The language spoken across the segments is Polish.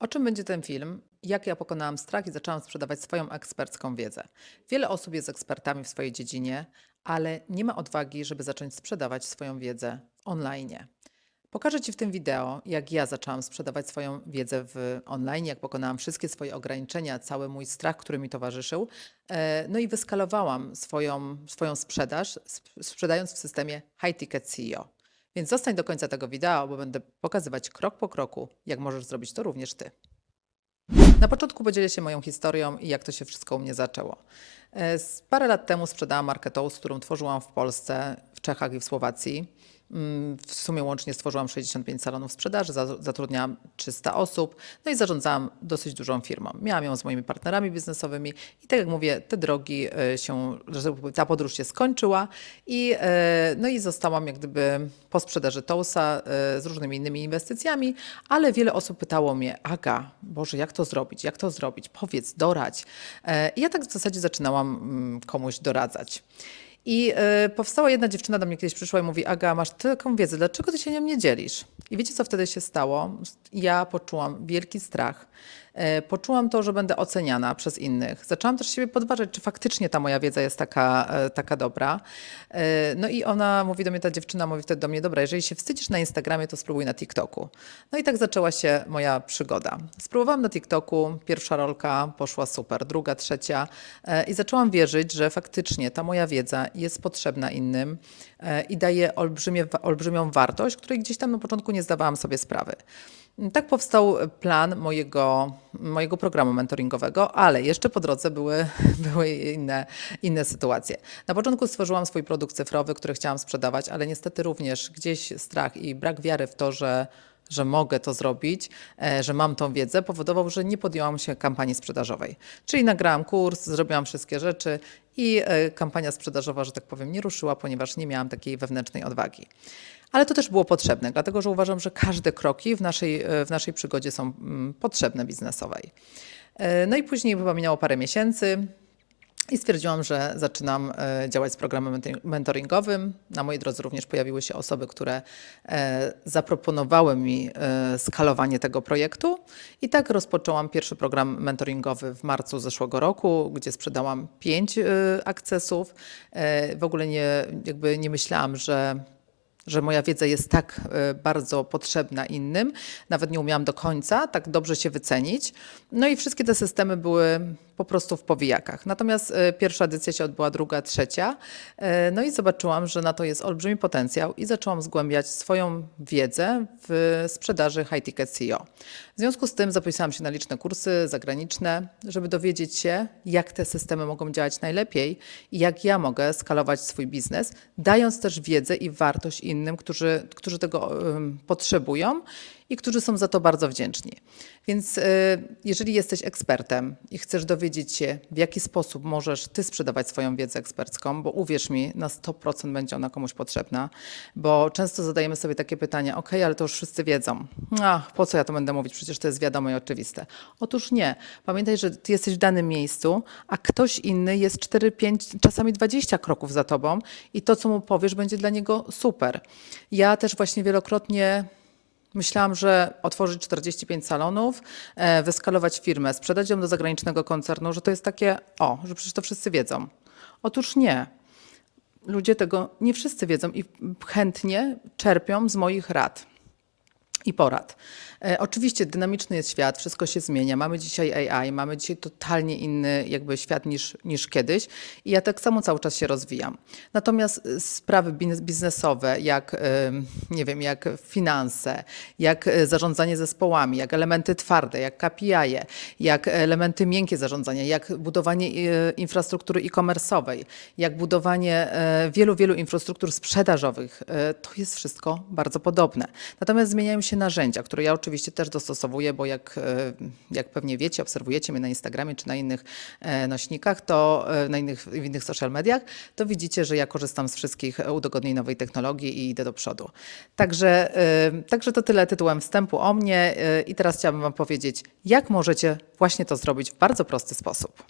O czym będzie ten film? Jak ja pokonałam strach i zaczęłam sprzedawać swoją ekspercką wiedzę. Wiele osób jest ekspertami w swojej dziedzinie, ale nie ma odwagi, żeby zacząć sprzedawać swoją wiedzę online. Pokażę Ci w tym wideo, jak ja zaczęłam sprzedawać swoją wiedzę w online, jak pokonałam wszystkie swoje ograniczenia, cały mój strach, który mi towarzyszył. E, No i wyskalowałam swoją, swoją sprzedaż, sp- sprzedając w systemie High Ticket CEO. Więc zostań do końca tego wideo, bo będę pokazywać krok po kroku, jak możesz zrobić to również Ty. Na początku podzielę się moją historią i jak to się wszystko u mnie zaczęło. E, Parę lat temu sprzedałam markę Toast, którą tworzyłam w Polsce, w Czechach i w Słowacji. W sumie łącznie stworzyłam 65 salonów sprzedaży, za- zatrudniałam 300 osób, no i zarządzałam dosyć dużą firmą. Miałam ją z moimi partnerami biznesowymi i tak jak mówię, te drogi e, się, tak ta podróż się skończyła i, e, no i zostałam jak gdyby po sprzedaży Toasa e, z różnymi innymi inwestycjami, ale wiele osób pytało mnie, Aga, Boże, jak to zrobić, jak to zrobić, powiedz, doradź. I ja tak w zasadzie zaczynałam mm, komuś doradzać. I e, powstała jedna dziewczyna do mnie kiedyś przyszła i mówi: Aga, masz taką wiedzę, dlaczego ty się nią nie dzielisz? I wiecie, co wtedy się stało? Ja poczułam wielki strach. E, Poczułam to, że będę oceniana przez innych. Zaczęłam też siebie podważać, czy faktycznie ta moja wiedza jest taka, e, taka dobra. E, No i ona mówi do mnie, ta dziewczyna mówi wtedy do mnie, dobra, jeżeli się wstydzisz na Instagramie, to spróbuj na TikToku. No i tak zaczęła się moja przygoda. Spróbowałam na TikToku, pierwsza rolka poszła super, druga, trzecia i zaczęłam wierzyć, że faktycznie ta moja wiedza jest potrzebna innym i daje olbrzymią wartość, której gdzieś tam na początku nie zdawałam sobie sprawy. Tak powstał plan mojego, mojego programu mentoringowego, ale jeszcze po drodze były, były inne, inne sytuacje. Na początku stworzyłam swój produkt cyfrowy, który chciałam sprzedawać, ale niestety również gdzieś strach i brak wiary w to, że, że mogę to zrobić, e, że mam tą wiedzę, powodował, że nie podjęłam się kampanii sprzedażowej. Czyli nagrałam kurs, zrobiłam wszystkie rzeczy i e, kampania sprzedażowa, że tak powiem, nie ruszyła, ponieważ nie miałam takiej wewnętrznej odwagi. Ale to też było potrzebne, dlatego że uważam, że każde kroki w naszej, e, w naszej przygodzie są mm, potrzebne biznesowej. E, No i później chyba minęło parę miesięcy i stwierdziłam, że zaczynam e, działać z programem mentor- mentoringowym. Na mojej drodze również pojawiły się osoby, które zaproponowały mi skalowanie tego projektu. I tak rozpoczęłam pierwszy program mentoringowy w marcu zeszłego roku, gdzie sprzedałam pięć akcesów. W ogóle nie, jakby nie myślałam, że że moja wiedza jest tak e, bardzo potrzebna innym. Nawet nie umiałam do końca tak dobrze się wycenić. No i wszystkie te systemy były po prostu w powijakach. Natomiast e, pierwsza edycja się odbyła, druga, trzecia. E, No i zobaczyłam, że na to jest olbrzymi potencjał i zaczęłam zgłębiać swoją wiedzę w sprzedaży High Ticket CEO. W związku z tym zapisałam się na liczne kursy zagraniczne, żeby dowiedzieć się, jak te systemy mogą działać najlepiej i jak ja mogę skalować swój biznes, dając też wiedzę i wartość innym, którzy, którzy tego em, potrzebują i którzy są za to bardzo wdzięczni. Więc y, jeżeli jesteś ekspertem i chcesz dowiedzieć się, w jaki sposób możesz ty sprzedawać swoją wiedzę ekspercką, bo uwierz mi, na 100% będzie ona komuś potrzebna, bo często zadajemy sobie takie pytania, ok, ale to już wszyscy wiedzą. A, po co ja to będę mówić? Przecież to jest wiadome i oczywiste. Otóż nie. Pamiętaj, że ty jesteś w danym miejscu, a ktoś inny jest 4, 5, czasami 20 kroków za tobą i to, co mu powiesz, będzie dla niego super. Ja też właśnie wielokrotnie Myślałam, że otworzyć 45 salonów, e, wyskalować firmę, sprzedać ją do zagranicznego koncernu, że to jest takie, o, że przecież to wszyscy wiedzą. Otóż nie. Ludzie tego nie wszyscy wiedzą i chętnie czerpią z moich rad i porad. E, oczywiście dynamiczny jest świat, wszystko się zmienia. Mamy dzisiaj AI, mamy dzisiaj totalnie inny jakby świat niż, niż kiedyś i ja tak samo cały czas się rozwijam. Natomiast y, sprawy biznes- biznesowe, jak y, nie wiem, jak finanse, jak zarządzanie zespołami, jak elementy twarde, jak KPI, jak elementy miękkie zarządzania, jak budowanie infrastruktury e-commerce'owej, jak budowanie wielu, wielu infrastruktur sprzedażowych, to jest wszystko bardzo podobne. Natomiast zmieniają się narzędzia, które ja oczywiście też dostosowuję, bo jak, e, jak pewnie wiecie, obserwujecie mnie na Instagramie czy na innych e, nośnikach, to e, na innych, w innych social mediach, to widzicie, że ja korzystam z wszystkich udogodnień nowej technologii i idę do przodu. Także, także to tyle tytułem wstępu o mnie i teraz chciałabym Wam powiedzieć, jak możecie właśnie to zrobić w bardzo prosty sposób.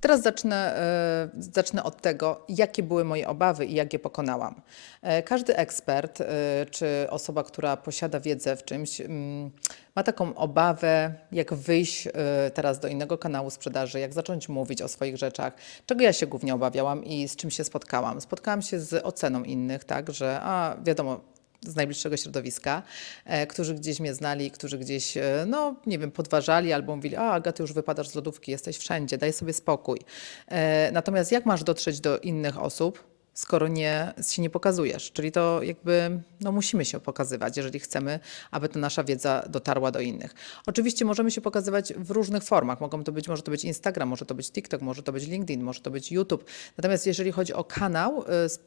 Teraz zacznę, e, zacznę od tego, jakie były moje obawy i jak je pokonałam. E, Każdy ekspert e, czy osoba, która posiada wiedzę w czymś, mm, ma taką obawę, jak wyjść teraz do innego kanału sprzedaży, jak zacząć mówić o swoich rzeczach. Czego ja się głównie obawiałam i z czym się spotkałam? Spotkałam się z oceną innych, tak, że a wiadomo, z najbliższego środowiska, e, którzy gdzieś mnie znali, którzy gdzieś, e, no nie wiem, podważali albo mówili, a Agaty, już wypadasz z lodówki, jesteś wszędzie, daj sobie spokój. E, Natomiast jak masz dotrzeć do innych osób, skoro nie, się nie pokazujesz? Czyli to jakby, no musimy się pokazywać, jeżeli chcemy, aby ta nasza wiedza dotarła do innych. Oczywiście możemy się pokazywać w różnych formach. Mogą to być, może to być Instagram, może to być TikTok, może to być LinkedIn, może to być YouTube. Natomiast jeżeli chodzi o kanał,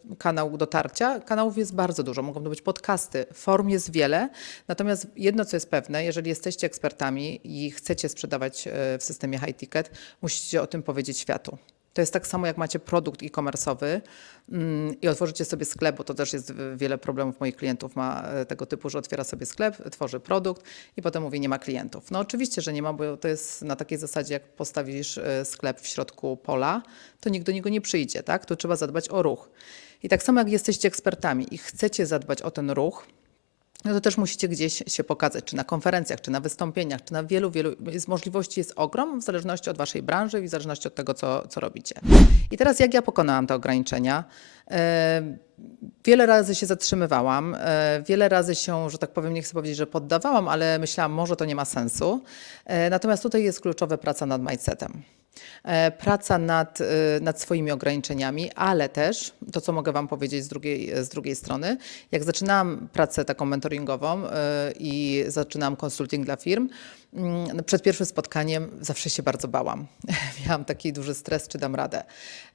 y, kanał dotarcia, kanałów jest bardzo dużo. Mogą to być podcasty, form jest wiele. Natomiast jedno, co jest pewne, jeżeli jesteście ekspertami i chcecie sprzedawać y, w systemie high ticket, musicie o tym powiedzieć światu. To jest tak samo, jak macie produkt e-commerce'owy mm, i otworzycie sobie sklep, bo to też jest wiele problemów moich klientów ma e, tego typu, że otwiera sobie sklep, tworzy produkt i potem mówi, nie ma klientów. No oczywiście, że nie ma, bo to jest na takiej zasadzie, jak postawisz e, sklep w środku pola, to nikt do niego nie przyjdzie, tak? Tu trzeba zadbać o ruch. I tak samo jak jesteście ekspertami i chcecie zadbać o ten ruch, no to też musicie gdzieś się pokazać, czy na konferencjach, czy na wystąpieniach, czy na wielu, wielu. Jest, możliwości jest ogrom w zależności od Waszej branży i w zależności od tego, co, co robicie. I teraz jak ja pokonałam te ograniczenia? E, Wiele razy się zatrzymywałam, e, wiele razy się, że tak powiem, nie chcę powiedzieć, że poddawałam, ale myślałam, może to nie ma sensu. E, Natomiast tutaj jest kluczowa praca nad mindsetem. E, Praca nad, e, nad swoimi ograniczeniami, ale też to, co mogę Wam powiedzieć z drugiej, z drugiej strony, jak zaczynałam pracę taką mentoringową e, i zaczynałam konsulting dla firm, przed pierwszym spotkaniem zawsze się bardzo bałam. Miałam taki duży stres, czy dam radę.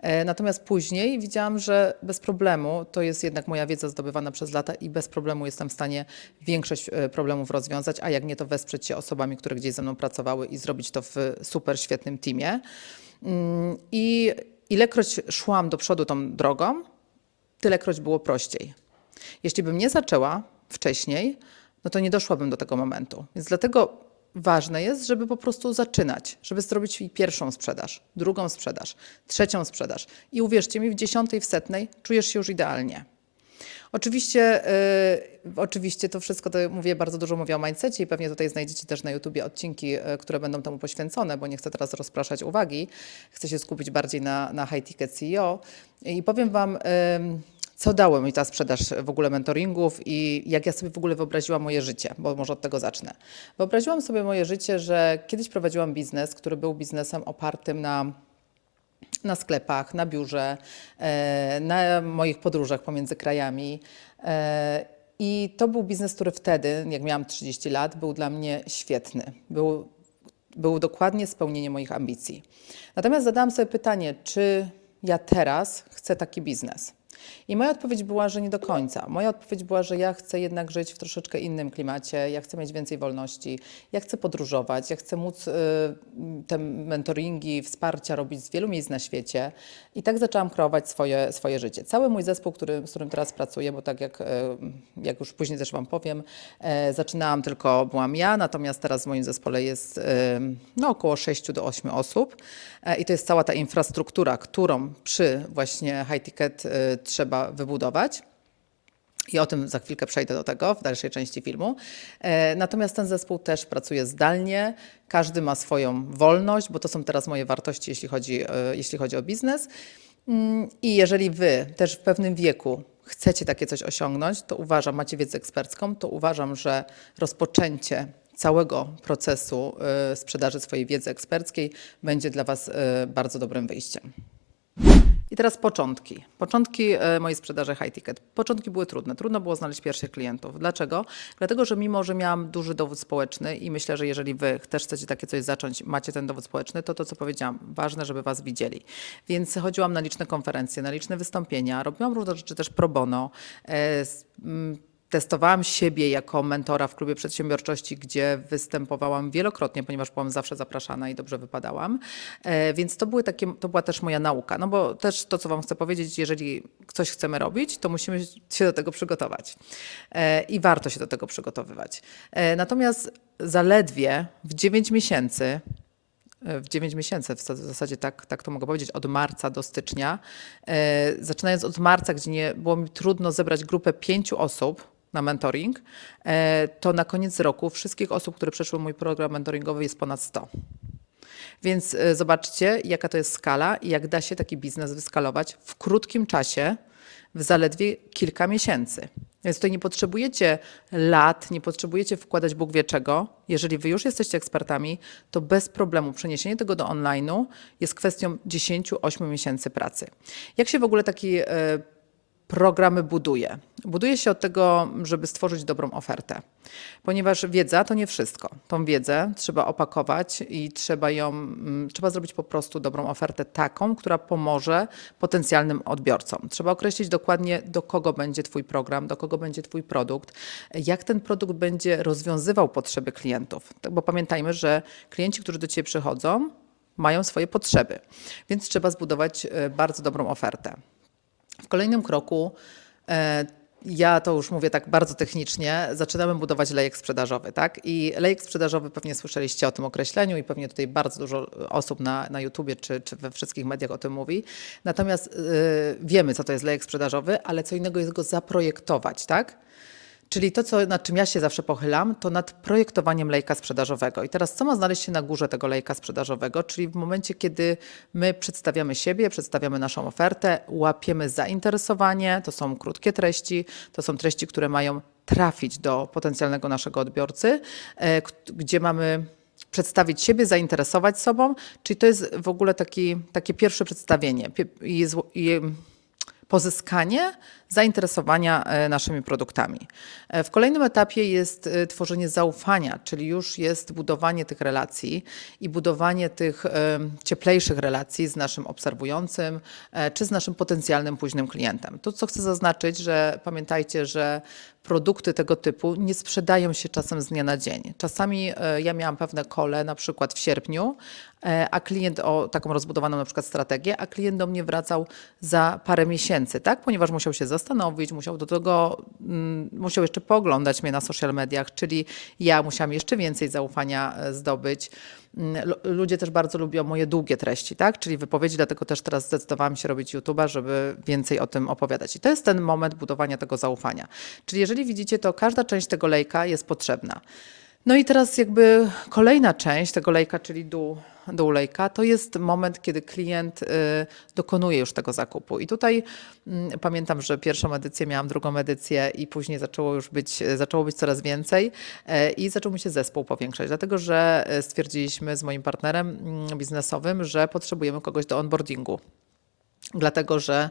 E, Natomiast później widziałam, że bez problemu, to jest jednak moja wiedza zdobywana przez lata i bez problemu jestem w stanie większość e, problemów rozwiązać, a jak nie, to wesprzeć się osobami, które gdzieś ze mną pracowały i zrobić to w super świetnym teamie. Mm, I ilekroć szłam do przodu tą drogą, tylekroć było prościej. Jeśli bym nie zaczęła wcześniej, no to nie doszłabym do tego momentu. Więc dlatego ważne jest, żeby po prostu zaczynać, żeby zrobić pierwszą sprzedaż, drugą sprzedaż, trzecią sprzedaż. I uwierzcie mi, w dziesiątej, w setnej czujesz się już idealnie. Oczywiście, y, oczywiście to wszystko, to mówię, bardzo dużo mówię o mindsetie i pewnie tutaj znajdziecie też na YouTubie odcinki, y, które będą temu poświęcone, bo nie chcę teraz rozpraszać uwagi. Chcę się skupić bardziej na, na high ticket CEO i powiem Wam, co dało mi ta sprzedaż w ogóle mentoringów i jak ja sobie w ogóle wyobraziłam moje życie, bo może od tego zacznę. Wyobraziłam sobie moje życie, że kiedyś prowadziłam biznes, który był biznesem opartym na na sklepach, na biurze, e, na moich podróżach pomiędzy krajami. E, I to był biznes, który wtedy, jak miałam 30 lat, był dla mnie świetny. Był, był dokładnie spełnienie moich ambicji. Natomiast zadałam sobie pytanie, czy ja teraz chcę taki biznes? I moja odpowiedź była, że nie do końca. Moja odpowiedź była, że ja chcę jednak żyć w troszeczkę innym klimacie, ja chcę mieć więcej wolności, ja chcę podróżować, ja chcę móc y, te mentoringi, wsparcia robić z wielu miejsc na świecie. I tak zaczęłam kreować swoje, swoje życie. Cały mój zespół, który, z którym teraz pracuję, bo tak jak, y, jak już później też Wam powiem, e, zaczynałam tylko, byłam ja, natomiast teraz w moim zespole jest y, no, około 6 do 8 osób. E, I to jest cała ta infrastruktura, którą przy właśnie high ticket y, trzeba wybudować. I o tym za chwilkę przejdę do tego w dalszej części filmu. E, Natomiast ten zespół też pracuje zdalnie, każdy ma swoją wolność, bo to są teraz moje wartości, jeśli chodzi, e, jeśli chodzi o biznes. Mm, I jeżeli wy też w pewnym wieku chcecie takie coś osiągnąć, to uważam, macie wiedzę ekspercką, to uważam, że rozpoczęcie całego procesu e, sprzedaży swojej wiedzy eksperckiej będzie dla was bardzo dobrym wyjściem. I teraz początki. Początki e, mojej sprzedaży high ticket. Początki były trudne. Trudno było znaleźć pierwszych klientów. Dlaczego? Dlatego, że mimo, że miałam duży dowód społeczny i myślę, że jeżeli wy też chcecie takie coś zacząć, macie ten dowód społeczny, to to, co powiedziałam, ważne, żeby was widzieli. Więc chodziłam na liczne konferencje, na liczne wystąpienia, robiłam różne rzeczy też pro bono. Testowałam siebie jako mentora w klubie przedsiębiorczości, gdzie występowałam wielokrotnie, ponieważ byłam zawsze zapraszana i dobrze wypadałam. E, Więc to, były takie, to była też moja nauka. No bo też to, co Wam chcę powiedzieć, jeżeli coś chcemy robić, to musimy się do tego przygotować. E, I warto się do tego przygotowywać. E, Natomiast zaledwie w 9 miesięcy w 9 miesięcy, w zas- w zasadzie tak, tak to mogę powiedzieć, od marca do stycznia. Zaczynając od marca, gdzie nie było mi trudno zebrać grupę pięciu osób na mentoring, e, to na koniec roku wszystkich osób, które przeszły mój program mentoringowy jest ponad 100. Więc e, zobaczcie, jaka to jest skala i jak da się taki biznes wyskalować w krótkim czasie, w zaledwie kilka miesięcy. Więc tutaj nie potrzebujecie lat, nie potrzebujecie wkładać Bóg wie czego. Jeżeli wy już jesteście ekspertami, to bez problemu przeniesienie tego do online'u jest kwestią 10-8 miesięcy pracy. Jak się w ogóle taki e, programy buduje? Buduje się od tego, żeby stworzyć dobrą ofertę. Ponieważ wiedza to nie wszystko. Tą wiedzę trzeba opakować i trzeba ją, mm, trzeba zrobić po prostu dobrą ofertę taką, która pomoże potencjalnym odbiorcom. Trzeba określić dokładnie, do kogo będzie Twój program, do kogo będzie Twój produkt, jak ten produkt będzie rozwiązywał potrzeby klientów. Tak, Bo pamiętajmy, że klienci, którzy do Ciebie przychodzą, mają swoje potrzeby, więc trzeba zbudować e, bardzo dobrą ofertę. W kolejnym kroku, e, ja to już mówię tak bardzo technicznie, zaczynamy budować lejek sprzedażowy, tak? I lejek sprzedażowy, pewnie słyszeliście o tym określeniu i pewnie tutaj bardzo dużo osób na, na YouTubie czy, czy we wszystkich mediach o tym mówi. Natomiast y, wiemy, co to jest lejek sprzedażowy, ale co innego jest go zaprojektować, tak? Czyli to, co, nad czym ja się zawsze pochylam, to nad projektowaniem lejka sprzedażowego. I teraz co ma znaleźć się na górze tego lejka sprzedażowego? Czyli w momencie, kiedy my przedstawiamy siebie, przedstawiamy naszą ofertę, łapiemy zainteresowanie, to są krótkie treści, to są treści, które mają trafić do potencjalnego naszego odbiorcy, e, gdzie mamy przedstawić siebie, zainteresować sobą, czyli to jest w ogóle taki, takie pierwsze przedstawienie i, i pozyskanie zainteresowania e, naszymi produktami. E, W kolejnym etapie jest e, tworzenie zaufania, czyli już jest budowanie tych relacji i budowanie tych cieplejszych relacji z naszym obserwującym czy z naszym potencjalnym późnym klientem. To, co chcę zaznaczyć, że pamiętajcie, że produkty tego typu nie sprzedają się czasem z dnia na dzień. Czasami ja miałam pewne kole, na przykład w sierpniu, a klient o taką rozbudowaną na przykład strategię, a klient do mnie wracał za parę miesięcy, tak? Ponieważ musiał się zastanowić, musiał do tego, mm, musiał jeszcze pooglądać mnie na social mediach, czyli ja musiałam jeszcze więcej zaufania e, zdobyć. Mm, lu- Ludzie też bardzo lubią moje długie treści, tak? Czyli wypowiedzi, dlatego też teraz zdecydowałam się robić YouTube'a, żeby więcej o tym opowiadać. I to jest ten moment budowania tego zaufania. Czyli jeżeli widzicie, to każda część tego lejka jest potrzebna. No i teraz jakby kolejna część tego lejka, czyli dół, dół lejka, to jest moment, kiedy klient y, dokonuje już tego zakupu. I tutaj mm, pamiętam, że pierwszą edycję miałam, drugą edycję i później zaczęło już być, zaczęło być coraz więcej e, i zaczął mi się zespół powiększać, dlatego że e, stwierdziliśmy z moim partnerem mm, biznesowym, że potrzebujemy kogoś do onboardingu. Dlatego, że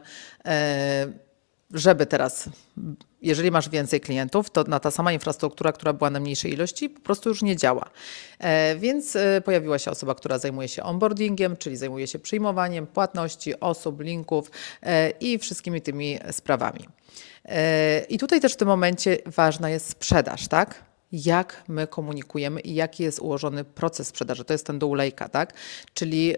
żeby teraz, jeżeli masz więcej klientów, to na ta sama infrastruktura, która była na mniejszej ilości, po prostu już nie działa. E, Więc e, pojawiła się osoba, która zajmuje się onboardingiem, czyli zajmuje się przyjmowaniem płatności, osób, linków e, i wszystkimi tymi sprawami. I tutaj też w tym momencie ważna jest sprzedaż, tak? Jak my komunikujemy i jaki jest ułożony proces sprzedaży. To jest ten dół tak? Czyli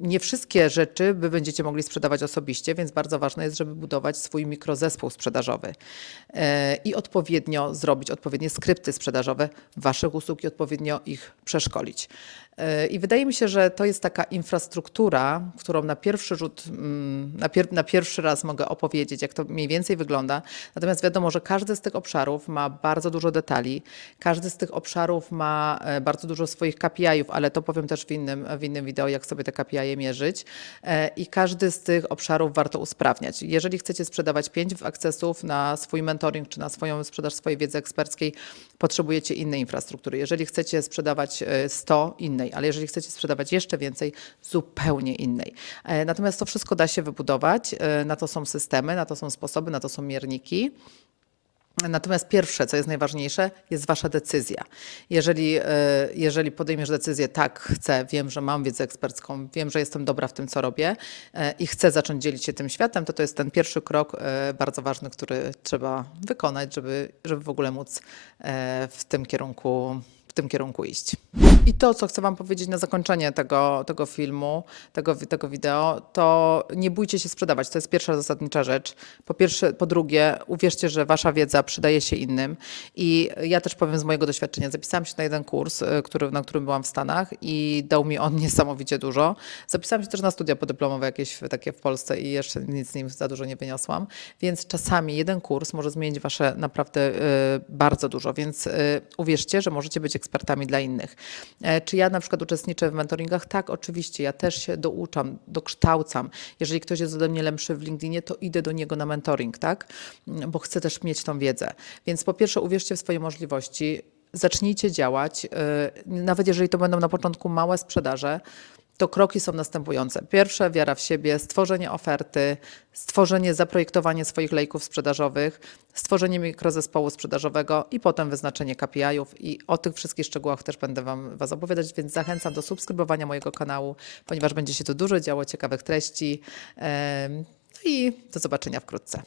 nie wszystkie rzeczy wy będziecie mogli sprzedawać osobiście, więc bardzo ważne jest, żeby budować swój mikrozespół sprzedażowy e, i odpowiednio zrobić odpowiednie skrypty sprzedażowe waszych usług i odpowiednio ich przeszkolić. E, I wydaje mi się, że to jest taka infrastruktura, którą na pierwszy rzut, mm, na, pier, na pierwszy raz mogę opowiedzieć, jak to mniej więcej wygląda. Natomiast wiadomo, że każdy z tych obszarów ma bardzo dużo detali, każdy z tych obszarów ma e, bardzo dużo swoich KPI-ów, ale to powiem też w innym, w innym wideo, jak sobie te KPI mierzyć. E, I każdy z tych obszarów warto usprawniać. Jeżeli chcecie sprzedawać 5 akcesów na swój mentoring czy na swoją sprzedaż swojej wiedzy eksperckiej, potrzebujecie innej infrastruktury. Jeżeli chcecie sprzedawać e, 100 innej, ale jeżeli chcecie sprzedawać jeszcze więcej, zupełnie innej. E, Natomiast to wszystko da się wybudować. E, Na to są systemy, na to są sposoby, na to są mierniki. Natomiast pierwsze, co jest najważniejsze, jest wasza decyzja. Jeżeli, e, jeżeli podejmiesz decyzję, tak, chcę, wiem, że mam wiedzę ekspercką, wiem, że jestem dobra w tym, co robię i chcę zacząć dzielić się tym światem, to to jest ten pierwszy krok bardzo ważny, który trzeba wykonać, żeby, żeby w ogóle móc w tym kierunku tym kierunku iść. I to, co chcę Wam powiedzieć na zakończenie tego, tego filmu, tego, tego wideo, to nie bójcie się sprzedawać. To jest pierwsza zasadnicza rzecz. Po pierwsze, po drugie, uwierzcie, że Wasza wiedza przydaje się innym. I ja też powiem z mojego doświadczenia. Zapisałam się na jeden kurs, y, który, na którym byłam w Stanach i dał mi on niesamowicie dużo. Zapisałam się też na studia podyplomowe jakieś takie w Polsce i jeszcze nic z nim za dużo nie wyniosłam. Więc czasami jeden kurs może zmienić Wasze naprawdę y, bardzo dużo. Więc y, uwierzcie, że możecie być ekspertami dla innych. E, Czy ja na przykład uczestniczę w mentoringach? Tak, oczywiście. Ja też się douczam, dokształcam. Jeżeli ktoś jest ode mnie lepszy w LinkedInie, to idę do niego na mentoring, tak? Mm, Bo chcę też mieć tą wiedzę. Więc po pierwsze, uwierzcie w swoje możliwości. Zacznijcie działać. y, Nawet jeżeli to będą na początku małe sprzedaże, to kroki są następujące. Pierwsze, wiara w siebie, stworzenie oferty, stworzenie, zaprojektowanie swoich lejków sprzedażowych, stworzenie mikrozespołu sprzedażowego i potem wyznaczenie KPI-ów. I o tych wszystkich szczegółach też będę Wam Was opowiadać, więc zachęcam do subskrybowania mojego kanału, ponieważ będzie się tu dużo działo ciekawych treści. No i do zobaczenia wkrótce.